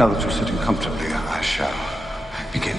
Now that you're sitting comfortably, I shall begin.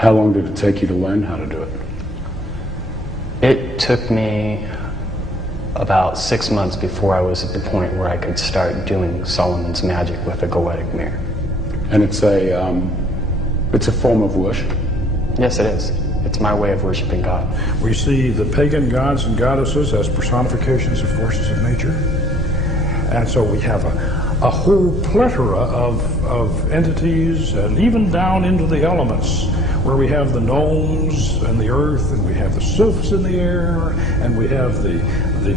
How long did it take you to learn how to do it? It took me about 6 months before I was at the point where I could start doing Solomon's magic with a goetic mirror. And it's a form of worship? Yes, it is. It's my way of worshiping God. We see the pagan gods and goddesses as personifications of forces of nature. And so we have a whole plethora of entities, and even down into the elements, where we have the gnomes and the earth, and we have the sylphs in the air, and we have the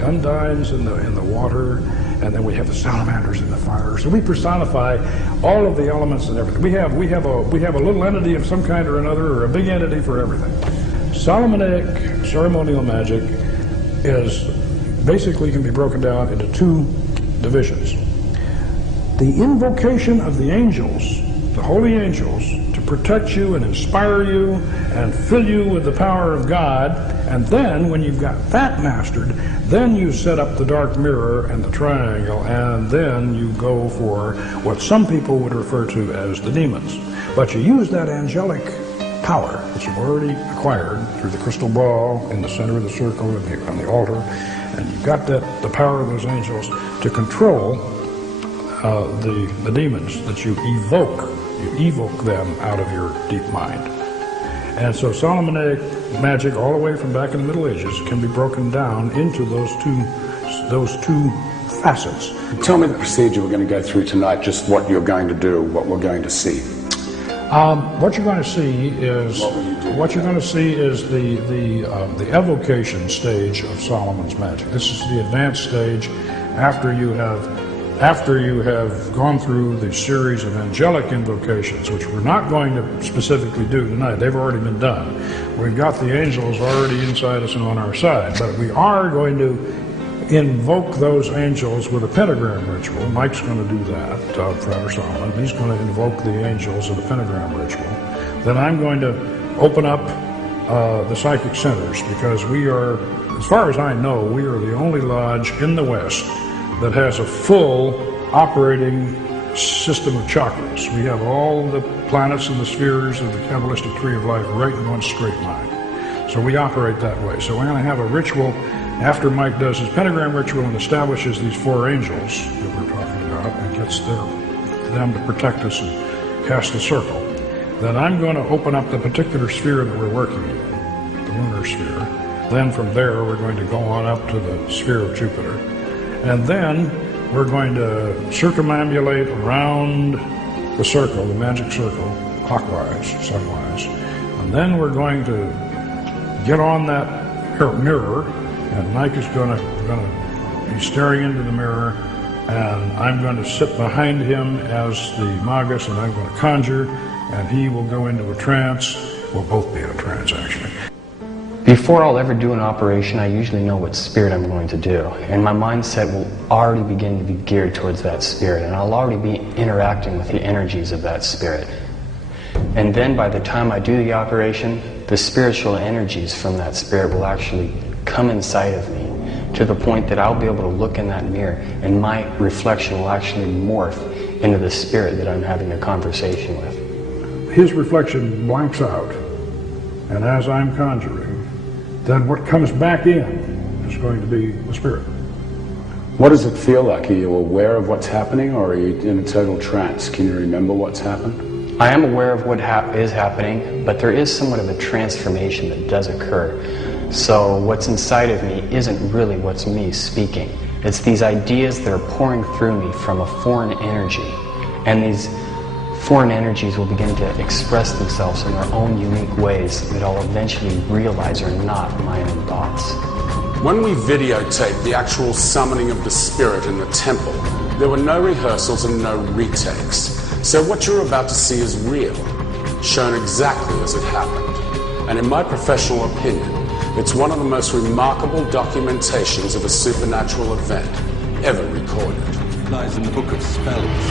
undines in the water, and then we have the salamanders in the fire. So we personify all of the elements and everything. We have a little entity of some kind or another, or a big entity for everything. Solomonic ceremonial magic is basically can be broken down into two divisions. The invocation of the angels, the holy angels, to protect you and inspire you and fill you with the power of God, and then when you've got that mastered, then you set up the dark mirror and the triangle, and then you go for what some people would refer to as the demons. But you use that angelic power that you've already acquired through the crystal ball in the center of the circle and on the altar, and you've got the power of those angels to control the demons that you evoke. You evoke them out of your deep mind. And so Solomonic magic, all the way from back in the Middle Ages, can be broken down into those two facets. Tell me the procedure we're going to go through tonight, just what you're going to do, what we're going to see. What you're going to see is the evocation stage of Solomon's magic. This is the advanced stage after you have gone through the series of angelic invocations, which we're not going to specifically do tonight. They've already been done. We've got the angels already inside us and on our side, but we are going to invoke those angels with a pentagram ritual. Mike's going to do that, Father Solomon. He's going to invoke the angels of the pentagram ritual. Then I'm going to open up the psychic centers, because we are, as far as I know, we are the only lodge in the West that has a full operating system of chakras. We have all the planets and the spheres of the Kabbalistic tree of life right in one straight line. So we operate that way. So we're going to have a ritual after Mike does his pentagram ritual and establishes these four angels that we're talking about and gets them to protect us and cast a circle. Then I'm going to open up the particular sphere that we're working in, the lunar sphere. Then from there we're going to go on up to the sphere of Jupiter. And then we're going to circumambulate around the circle, the magic circle, clockwise, sunwise. And then we're going to get on that mirror, and Mike is going to be staring into the mirror, and I'm going to sit behind him as the magus, and I'm going to conjure, and he will go into a trance. We'll both be in a trance, actually. Before I'll ever do an operation, I usually know what spirit I'm going to do, and my mindset will already begin to be geared towards that spirit, and I'll already be interacting with the energies of that spirit. And then by the time I do the operation, the spiritual energies from that spirit will actually come inside of me to the point that I'll be able to look in that mirror, and my reflection will actually morph into the spirit that I'm having a conversation with. His reflection blanks out, and as I'm conjuring, then what comes back in is going to be the spirit. What does it feel like? Are you aware of what's happening, or are you in a total trance? Can you remember what's happened? I am aware of what is happening, but there is somewhat of a transformation that does occur. So what's inside of me isn't really what's me speaking. It's these ideas that are pouring through me from a foreign energy, and these foreign energies will begin to express themselves in their own unique ways that I'll eventually realize are not my own thoughts. When we videotaped the actual summoning of the spirit in the temple, there were no rehearsals and no retakes. So what you're about to see is real, shown exactly as it happened. And in my professional opinion, it's one of the most remarkable documentations of a supernatural event ever recorded. Lies in the book of spells.